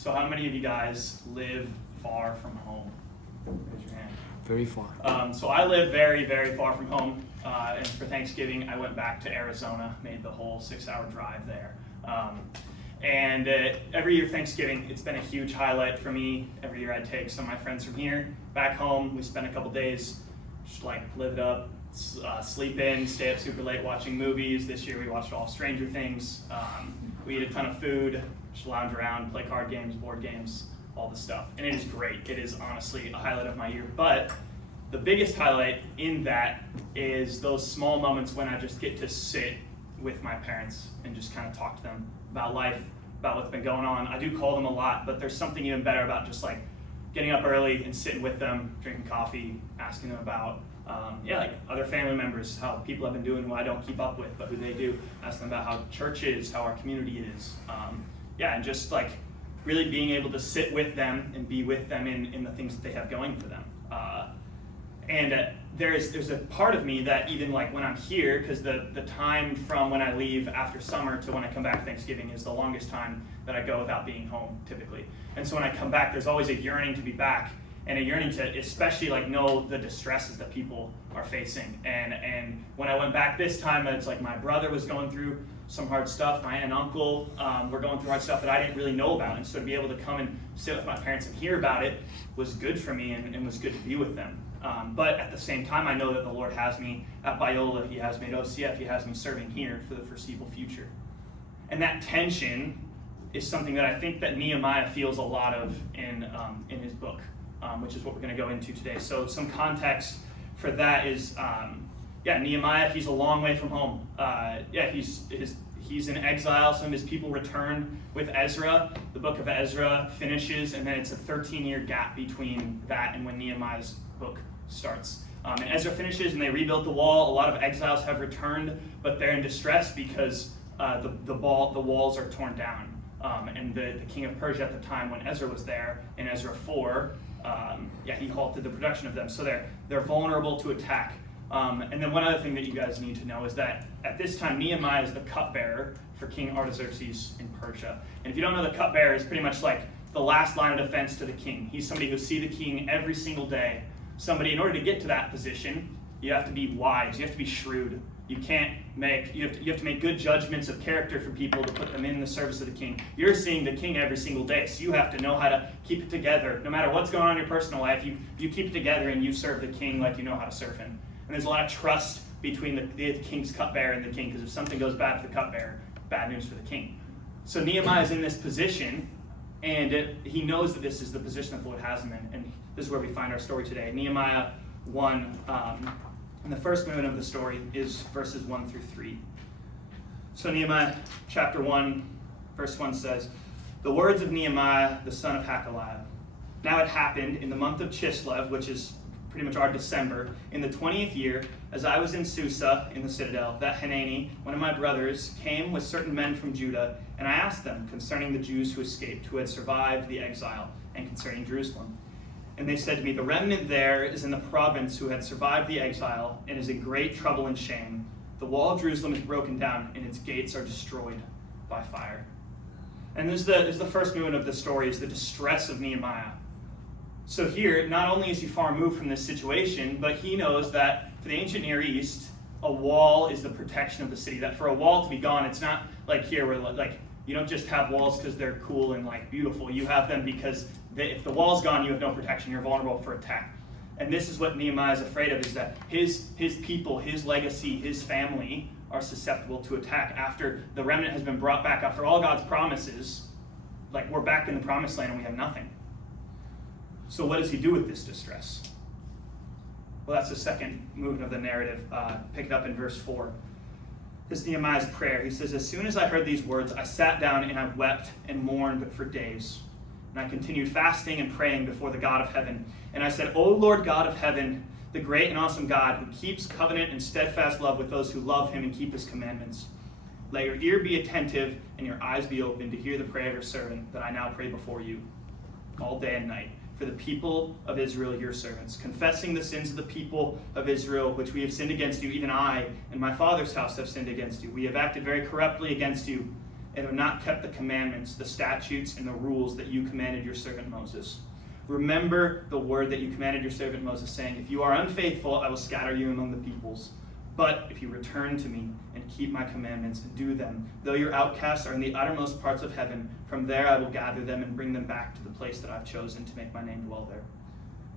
So how many of you guys live far from home? Raise your hand. Very far. So I live very, very far from home. And for Thanksgiving, I went back to Arizona, made the whole 6-hour drive there. And every year Thanksgiving, it's been a huge highlight for me. Every year I take some of my friends from here back home. We spend a couple days, just like live it up, sleep in, stay up super late watching movies. This year we watched all Stranger Things. We eat a ton of food, just lounge around, play card games, board games, all the stuff. And it is great. It is honestly a highlight of my year. But the biggest highlight in that is those small moments when I just get to sit with my parents and just kind of talk to them about life, about what's been going on. I do call them a lot, but there's something even better about just like getting up early and sitting with them, drinking coffee, asking them about like other family members, how people have been doing who I don't keep up with, but who they do. Ask them about how church is, how our community is. And just like really being able to sit with them and be with them in the things that they have going for them. There's a part of me that even like when I'm here, because the time from when I leave after summer to when I come back Thanksgiving is the longest time that I go without being home typically. And so when I come back, there's always a yearning to be back and a yearning to especially like know the distresses that people are facing. And when I went back this time, it's like my brother was going through some hard stuff. My aunt and uncle were going through hard stuff that I didn't really know about. And so to be able to come and sit with my parents and hear about it was good for me and was good to be with them. But at the same time, I know that the Lord has me at Biola. He has me at OCF. He has me serving here for the foreseeable future. And that tension is something that I think that Nehemiah feels a lot of in his book, which is what we're going to go into today. So some context for that is, Nehemiah, he's a long way from home. He's in exile. Some of his people returned with Ezra. The book of Ezra finishes, and then it's a 13-year gap between that and when Nehemiah's book starts. And Ezra finishes, and they rebuilt the wall. A lot of exiles have returned, but they're in distress because the walls are torn down. And the king of Persia at the time, when Ezra was there, in Ezra 4, he halted the production of them. So they're vulnerable to attack. And then one other thing that you guys need to know is that at this time, Nehemiah is the cupbearer for King Artaxerxes in Persia. And if you don't know, the cupbearer is pretty much like the last line of defense to the king. He's somebody who sees the king every single day. Somebody, in order to get to that position, you have to be wise. You have to be shrewd. You have to make good judgments of character for people to put them in the service of the king. You're seeing the king every single day, so you have to know how to keep it together. No matter what's going on in your personal life, you keep it together and you serve the king like you know how to serve him. And there's a lot of trust between the king's cupbearer and the king, because if something goes bad for the cupbearer, bad news for the king. So Nehemiah is in this position, and he knows that this is the position that the Lord has him in. And this is where we find our story today. Nehemiah 1, and the first movement of the story is verses 1 through 3. So Nehemiah chapter 1, verse 1 says, "The words of Nehemiah, the son of Hakaliah. Now it happened in the month of Chislev, which is pretty much our December, in the 20th year, as I was in Susa in the citadel, that Hanani, one of my brothers, came with certain men from Judah, and I asked them concerning the Jews who escaped, who had survived the exile, and concerning Jerusalem. And they said to me, the remnant there is in the province who had survived the exile, and is in great trouble and shame. The wall of Jerusalem is broken down, and its gates are destroyed by fire." And this is the first movement of the story, is the distress of Nehemiah. So here, not only is he far removed from this situation, but he knows that for the ancient Near East, a wall is the protection of the city. That for a wall to be gone, it's not like here where like you don't just have walls because they're cool and like beautiful. You have them because if the wall's gone, you have no protection. You're vulnerable for attack. And this is what Nehemiah is afraid of, is that his people, his legacy, his family are susceptible to attack. After the remnant has been brought back, after all God's promises, like we're back in the promised land and we have nothing. So what does he do with this distress? Well, that's the second movement of the narrative. Pick it up in verse 4. This is Nehemiah's prayer. He says, "As soon as I heard these words, I sat down and I wept and mourned for days. And I continued fasting and praying before the God of heaven. And I said, O Lord God of heaven, the great and awesome God, who keeps covenant and steadfast love with those who love him and keep his commandments. Let your ear be attentive and your eyes be open to hear the prayer of your servant that I now pray before you all day and night. For the people of Israel, your servants, confessing the sins of the people of Israel, which we have sinned against you, even I and my father's house have sinned against you. We have acted very corruptly against you. and have not kept the commandments, the statutes, and the rules that you commanded your servant Moses. Remember the word that you commanded your servant Moses, saying, if you are unfaithful, I will scatter you among the peoples. But if you return to me and keep my commandments and do them, though your outcasts are in the uttermost parts of heaven, from there I will gather them and bring them back to the place that I've chosen to make my name dwell there.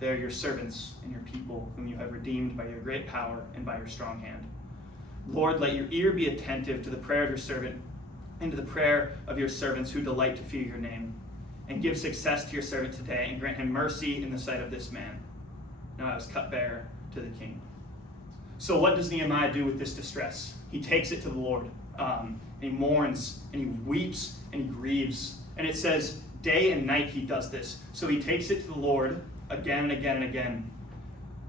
They are your servants and your people, whom you have redeemed by your great power and by your strong hand. Lord, let your ear be attentive to the prayer of your servant and to the prayer of your servants who delight to fear your name. And give success to your servant today, and grant him mercy in the sight of this man. Now I was cupbearer to the king. So what does Nehemiah do with this distress? He takes it to the Lord. And he mourns, and he weeps, and he grieves. And it says day and night he does this. So he takes it to the Lord again and again and again.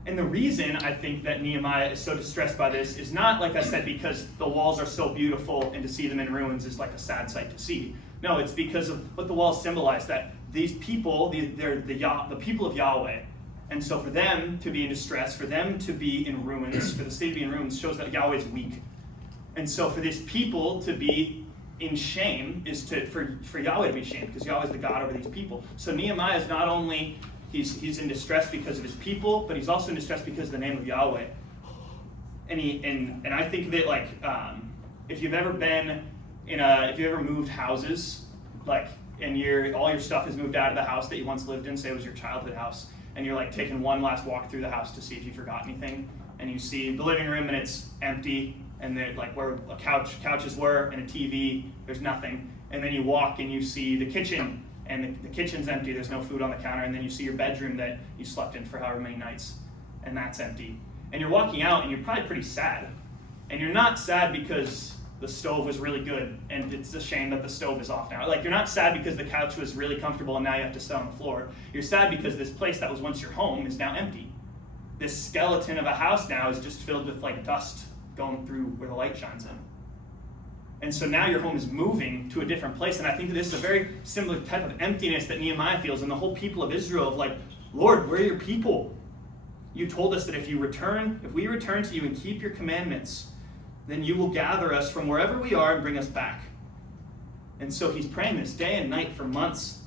And the reason I think that Nehemiah is so distressed by this is not, like I said, because the walls are so beautiful and to see them in ruins is like a sad sight to see. No, it's because of what the walls symbolize, that these people, they're the people of Yahweh. And so for them to be in distress, for them to be in ruins, for the city to be in ruins, shows that Yahweh is weak. And so for these people to be in shame is for Yahweh to be shamed, because Yahweh is the God over these people. So Nehemiah is not only, he's in distress because of his people, but he's also in distress because of the name of Yahweh. And I think that, like, if you've ever been if you ever moved houses, like, and all your stuff is moved out of the house that you once lived in, say it was your childhood house, and you're like taking one last walk through the house to see if you forgot anything, and you see the living room and it's empty, and like where couches were and a TV, there's nothing, and then you walk and you see the kitchen, and the kitchen's empty, there's no food on the counter, and then you see your bedroom that you slept in for however many nights, and that's empty. And you're walking out and you're probably pretty sad. And you're not sad because the stove was really good and it's a shame that the stove is off now. Like, you're not sad because the couch was really comfortable and now you have to sit on the floor. You're sad because this place that was once your home is now empty. This skeleton of a house now is just filled with like dust going through where the light shines in. And so now your home is moving to a different place. And I think this is a very similar type of emptiness that Nehemiah feels, and the whole people of Israel, of like, Lord, where are your people? You told us that if we return to you and keep your commandments, then you will gather us from wherever we are and bring us back. And so he's praying this day and night for months.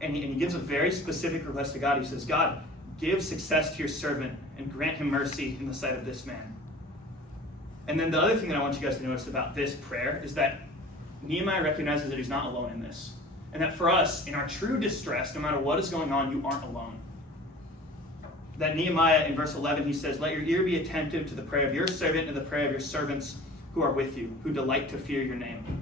And he gives a very specific request to God. He says, God, give success to your servant and grant him mercy in the sight of this man. And then the other thing that I want you guys to notice about this prayer is that Nehemiah recognizes that he's not alone in this. And that for us, in our true distress, no matter what is going on, you aren't alone. That Nehemiah, in verse 11, he says, let your ear be attentive to the prayer of your servant and the prayer of your servants who are with you, who delight to fear your name.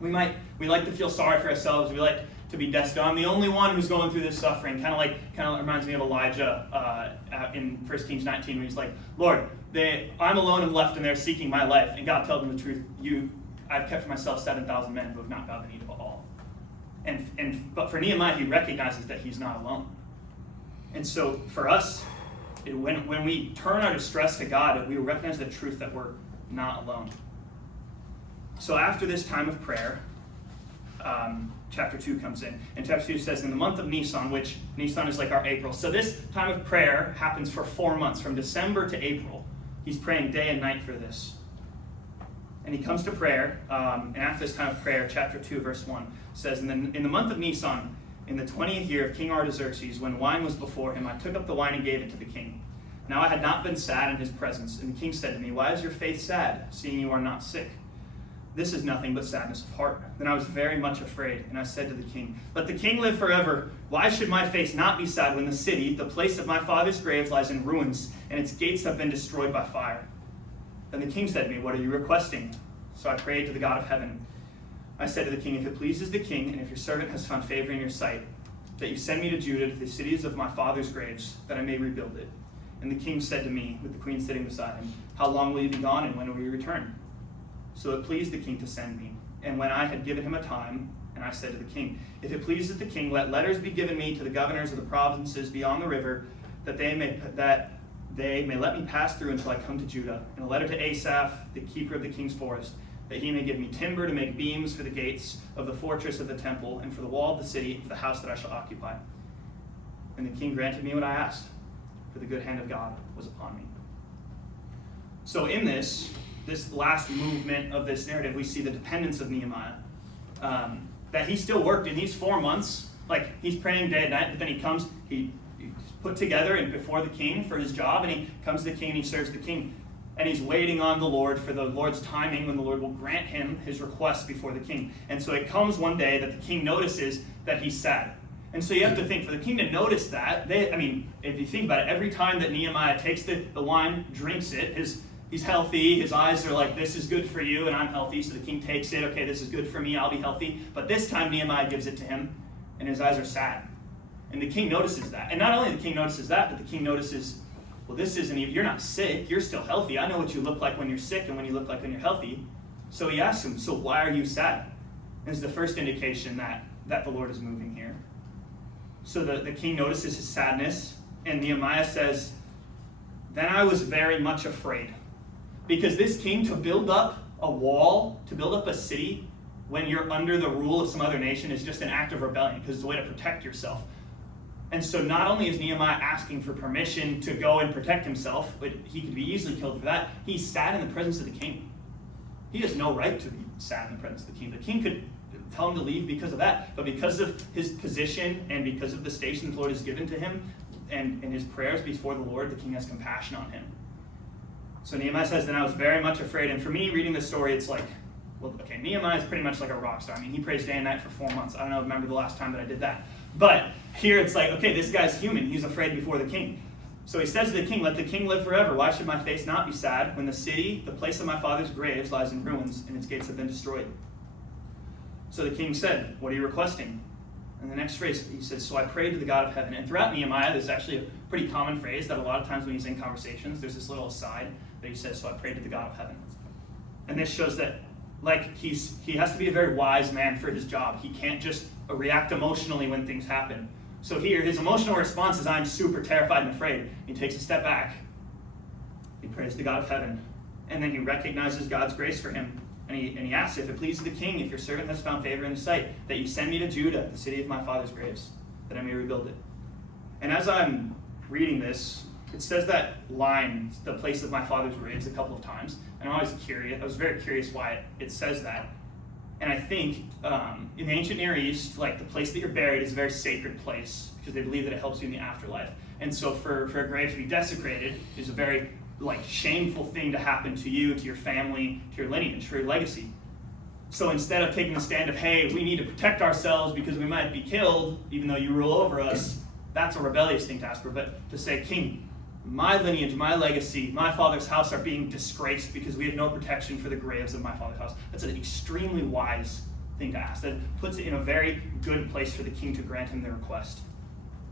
We like to feel sorry for ourselves. We like to be destined. I'm the only one who's going through this suffering. Kind of reminds me of Elijah in 1 Kings 19, where he's like, Lord, I'm alone and left, and they're seeking my life. And God told him the truth. I've kept for myself 7,000 men who have not bowed the knee to Baal. But for Nehemiah, he recognizes that he's not alone. And so for us, when we turn our distress to God, we recognize the truth that we're not alone. So after this time of prayer, chapter 2 comes in. And chapter 2 says, in the month of Nisan, which Nisan is like our April. So this time of prayer happens for 4 months, from December to April. He's praying day and night for this. And he comes to prayer, and after this time of prayer, chapter 2, verse 1 says, in the month of Nisan, in the 20th year of King Artaxerxes, when wine was before him, I took up the wine and gave it to the king. Now I had not been sad in his presence, and the king said to me, why is your face sad, seeing you are not sick? This is nothing but sadness of heart. Then I was very much afraid, and I said to the king, let the king live forever. Why should my face not be sad when the city, the place of my father's grave, lies in ruins, and its gates have been destroyed by fire? Then the king said to me, what are you requesting? So I prayed to the God of heaven. I said to the king, if it pleases the king, and if your servant has found favor in your sight, that you send me to Judah, to the cities of my father's graves, that I may rebuild it. And the king said to me, with the queen sitting beside him, how long will you be gone, and when will you return? So it pleased the king to send me. And when I had given him a time, and I said to the king, if it pleases the king, let letters be given me to the governors of the provinces beyond the river, that they may let me pass through until I come to Judah. And a letter to Asaph, the keeper of the king's forest, that he may give me timber to make beams for the gates of the fortress of the temple, and for the wall of the city, for the house that I shall occupy. And the king granted me what I asked, for the good hand of God was upon me. So in this last movement of this narrative, we see the dependence of Nehemiah. that he still worked in these 4 months. Like, he's praying day and night, but then he comes, he's put together and before the king for his job, and he comes to the king and he serves the king. And he's waiting on the Lord for the Lord's timing when the Lord will grant him his request before the king. And so it comes one day that the king notices that he's sad. And so you have to think, for the king to notice that, if you think about it, every time that Nehemiah takes the wine, drinks it, he's healthy, his eyes are like, this is good for you, and I'm healthy, so the king takes it, okay, this is good for me, I'll be healthy. But this time Nehemiah gives it to him, and his eyes are sad. And the king notices that. And not only the king notices that, but the king notices, well, this isn't even, you're not sick, you're still healthy. I know what you look like when you're sick and when you look like when you're healthy. So he asks him, so why are you sad? And it's the first indication that the Lord is moving here. So the king notices his sadness, and Nehemiah says, then I was very much afraid. Because this king, to build up a wall, to build up a city, when you're under the rule of some other nation, is just an act of rebellion, because it's a way to protect yourself. And so not only is Nehemiah asking for permission to go and protect himself, but he could be easily killed for that, he's sad in the presence of the king. He has no right to be sad in the presence of the king. The king could tell him to leave because of that, but because of his position and because of the station the Lord has given to him and his prayers before the Lord, the king has compassion on him. So Nehemiah says, then I was very much afraid. And for me, reading this story, it's like, well, okay, Nehemiah is pretty much like a rock star. I mean, he prays day and night for 4 months. I don't remember the last time that I did that. But here it's like, okay, this guy's human. He's afraid before the king. So he says to the king, let the king live forever. Why should my face not be sad when the city, the place of my father's graves, lies in ruins and its gates have been destroyed? So the king said, what are you requesting? And the next phrase, he says, so I prayed to the God of heaven. And throughout Nehemiah, there's actually a pretty common phrase that a lot of times when he's in conversations, there's this little aside that he says, so I prayed to the God of heaven. And this shows that, like, he has to be a very wise man for his job. He can't just react emotionally when things happen. So here, his emotional response is, I'm super terrified and afraid. He takes a step back. He prays to God of heaven. And then he recognizes God's grace for him. And he asks, if it pleases the king, if your servant has found favor in his sight, that you send me to Judah, the city of my father's graves, that I may rebuild it. And as I'm reading this, it says that line, the place of my father's graves, a couple of times. And I'm always curious. I was very curious why it says that. And I think in the ancient Near East, like, the place that you're buried is a very sacred place because they believe that it helps you in the afterlife. And so for a grave to be desecrated is a very, like, shameful thing to happen to you, to your family, to your lineage, for your legacy. So instead of taking the stand of, hey, we need to protect ourselves because we might be killed, even though you rule over us, that's a rebellious thing to ask for. But to say, king, my lineage, my legacy, my father's house are being disgraced because we have no protection for the graves of my father's house. That's an extremely wise thing to ask. That puts it in a very good place for the king to grant him the request.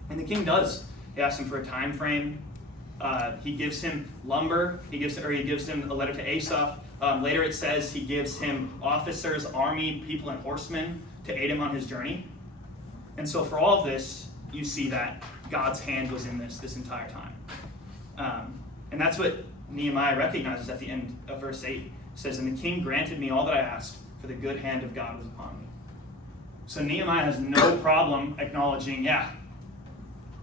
And the king does. He asks him for a time frame. He gives him lumber. He gives him a letter to Asaph. Later it says he gives him officers, army, people, and horsemen to aid him on his journey. And so for all of this, you see that God's hand was in this entire time. And that's what Nehemiah recognizes at the end of verse 8. It says, and the king granted me all that I asked, for the good hand of God was upon me. So Nehemiah has no problem acknowledging,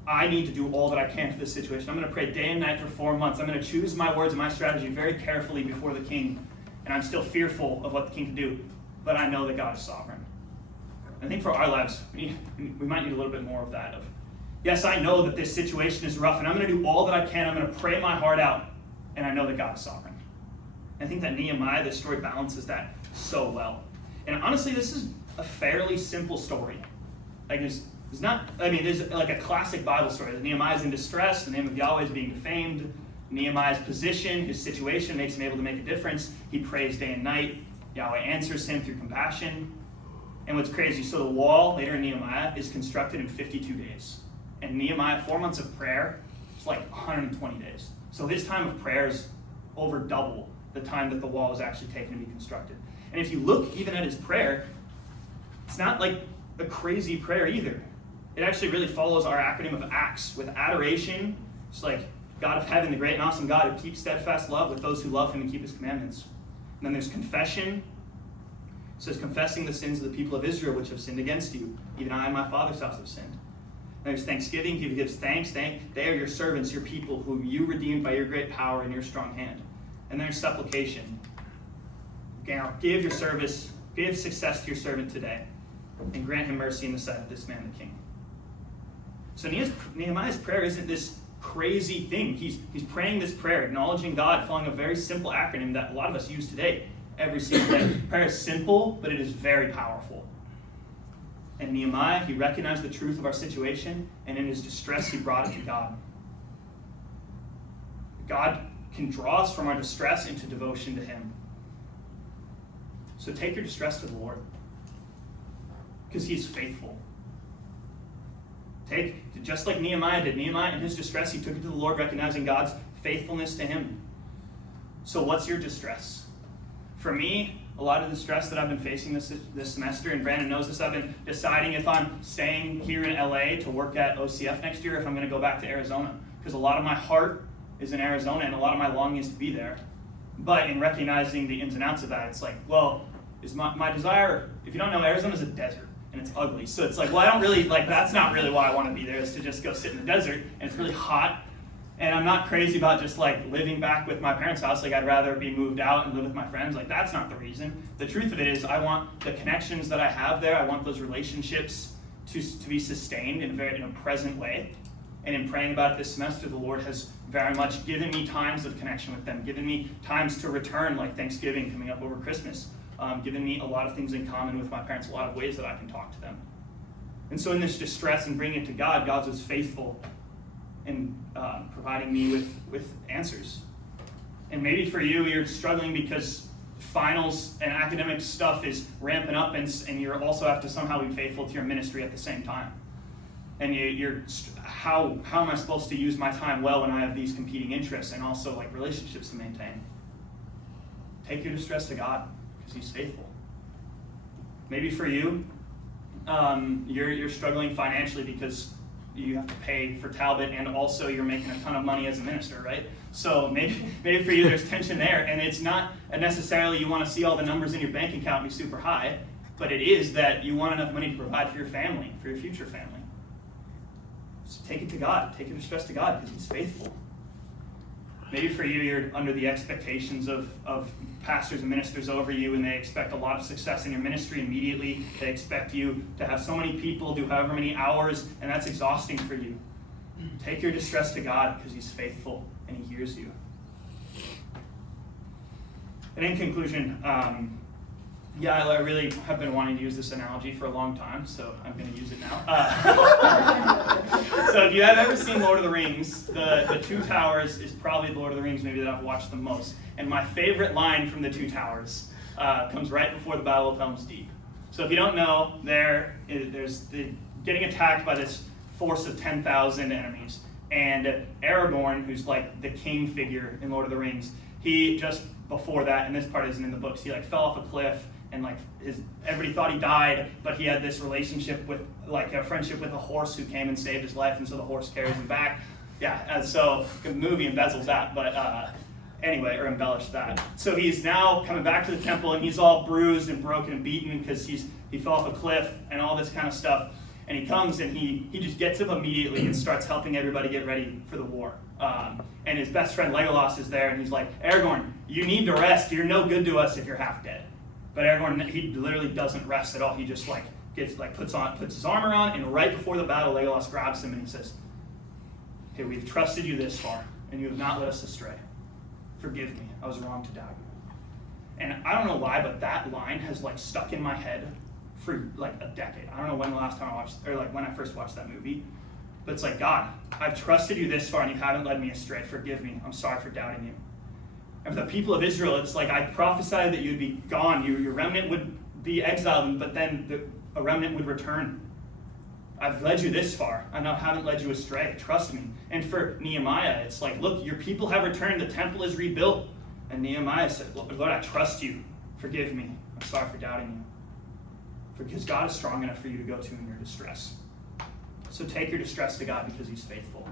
I need to do all that I can for this situation. I'm going to pray day and night for 4 months. I'm going to choose my words and my strategy very carefully before the king. And I'm still fearful of what the king can do. But I know that God is sovereign. I think for our lives, we might need a little bit more of that. Yes, I know that this situation is rough, and I'm going to do all that I can. I'm going to pray my heart out, and I know that God is sovereign. And I think that Nehemiah, this story, balances that so well. And honestly, this is a fairly simple story. Like, there's like a classic Bible story. That Nehemiah is in distress, the name of Yahweh is being defamed. Nehemiah's position, his situation makes him able to make a difference. He prays day and night. Yahweh answers him through compassion. And what's crazy, so the wall, later in Nehemiah, is constructed in 52 days. And Nehemiah, 4 months of prayer, it's like 120 days. So his time of prayer is over double the time that the wall was actually taken to be constructed. And if you look even at his prayer, it's not like a crazy prayer either. It actually really follows our acronym of ACTS, with adoration. It's like, God of heaven, the great and awesome God who keeps steadfast love with those who love him and keep his commandments. And then there's confession. It says, confessing the sins of the people of Israel which have sinned against you. Even I and my father's house have sinned. And there's thanksgiving. He gives thanks. They are your servants, your people, whom you redeemed by your great power and your strong hand. And there's supplication. Give your servants Give success to your servant today, and grant him mercy in the sight of this man, the king. So Nehemiah's prayer isn't this crazy thing. He's praying this prayer, acknowledging God, following a very simple acronym that a lot of us use today, every single day. Prayer is simple, but it is very powerful. And Nehemiah, he recognized the truth of our situation, and in his distress, he brought it to God. God can draw us from our distress into devotion to him. So take your distress to the Lord, because he's faithful. Just like Nehemiah did. Nehemiah, in his distress, he took it to the Lord, recognizing God's faithfulness to him. So what's your distress? For me, a lot of the stress that I've been facing this semester, and Brandon knows this, I've been deciding if I'm staying here in LA to work at OCF next year, if I'm going to go back to Arizona. Because a lot of my heart is in Arizona, and a lot of my longing is to be there. But in recognizing the ins and outs of that, it's like, well, is my desire, if you don't know, Arizona's a desert. And it's ugly. So it's like, well, I don't really, that's not really why I want to be there, is to just go sit in the desert, and it's really hot. And I'm not crazy about just living back with my parents' house. I'd rather be moved out and live with my friends. That's not the reason. The truth of it is, I want the connections that I have there, I want those relationships to be sustained in a present way. And in praying about it this semester, the Lord has very much given me times of connection with them, given me times to return, like Thanksgiving coming up over Christmas. Given me a lot of things in common with my parents, a lot of ways that I can talk to them. And so in this distress and bringing it to God, God was faithful in providing me with answers. And maybe for you, you're struggling because finals and academic stuff is ramping up, and you also have to somehow be faithful to your ministry at the same time. And how am I supposed to use my time well when I have these competing interests and also relationships to maintain? Take your distress to God, because he's faithful. Maybe for you, you're struggling financially because you have to pay for Talbot, and also you're making a ton of money as a minister, right? So maybe for you there's tension there, and it's not necessarily you want to see all the numbers in your bank account be super high, but it is that you want enough money to provide for your family, for your future family. So take it to God. Take your distress to God, because he's faithful. Maybe for you, you're under the expectations of pastors and ministers over you, and they expect a lot of success in your ministry immediately. They expect you to have so many people, do however many hours, and that's exhausting for you. Take your distress to God, because he's faithful and he hears you. And in conclusion, I really have been wanting to use this analogy for a long time, so I'm going to use it now. So if you have ever seen Lord of the Rings, the Two Towers is probably the Lord of the Rings movie that I've watched the most. And my favorite line from the Two Towers comes right before the Battle of Helm's Deep. So if you don't know, there's getting attacked by this force of 10,000 enemies. And Aragorn, who's the king figure in Lord of the Rings, he just before that, and this part isn't in the books, he fell off a cliff, and everybody thought he died, but he had this relationship with a friendship with a horse who came and saved his life, and so the horse carries him back. And so the movie embezzles that, but or embellished that. So he's now coming back to the temple, and he's all bruised and broken and beaten because he fell off a cliff and all this kind of stuff. And he comes and he just gets up immediately and starts helping everybody get ready for the war. And his best friend Legolas is there, and he's like, Aragorn, you need to rest. You're no good to us if you're half dead. But Aragorn, he literally doesn't rest at all. He just puts his armor on, and right before the battle, Legolas grabs him and he says, "Hey, we've trusted you this far, and you have not led us astray. Forgive me. I was wrong to doubt you." And I don't know why, but that line has stuck in my head for a decade. I don't know when the last time I watched, or when I first watched that movie. But it's God, I've trusted you this far, and you haven't led me astray. Forgive me. I'm sorry for doubting you. And for the people of Israel, it's I prophesied that you'd be gone. Your remnant would be exiled, but then a remnant would return. I've led you this far. I haven't led you astray. Trust me. And for Nehemiah, it's look, your people have returned. The temple is rebuilt. And Nehemiah said, Lord, I trust you. Forgive me. I'm sorry for doubting you. Because God is strong enough for you to go to in your distress. So take your distress to God, because he's faithful.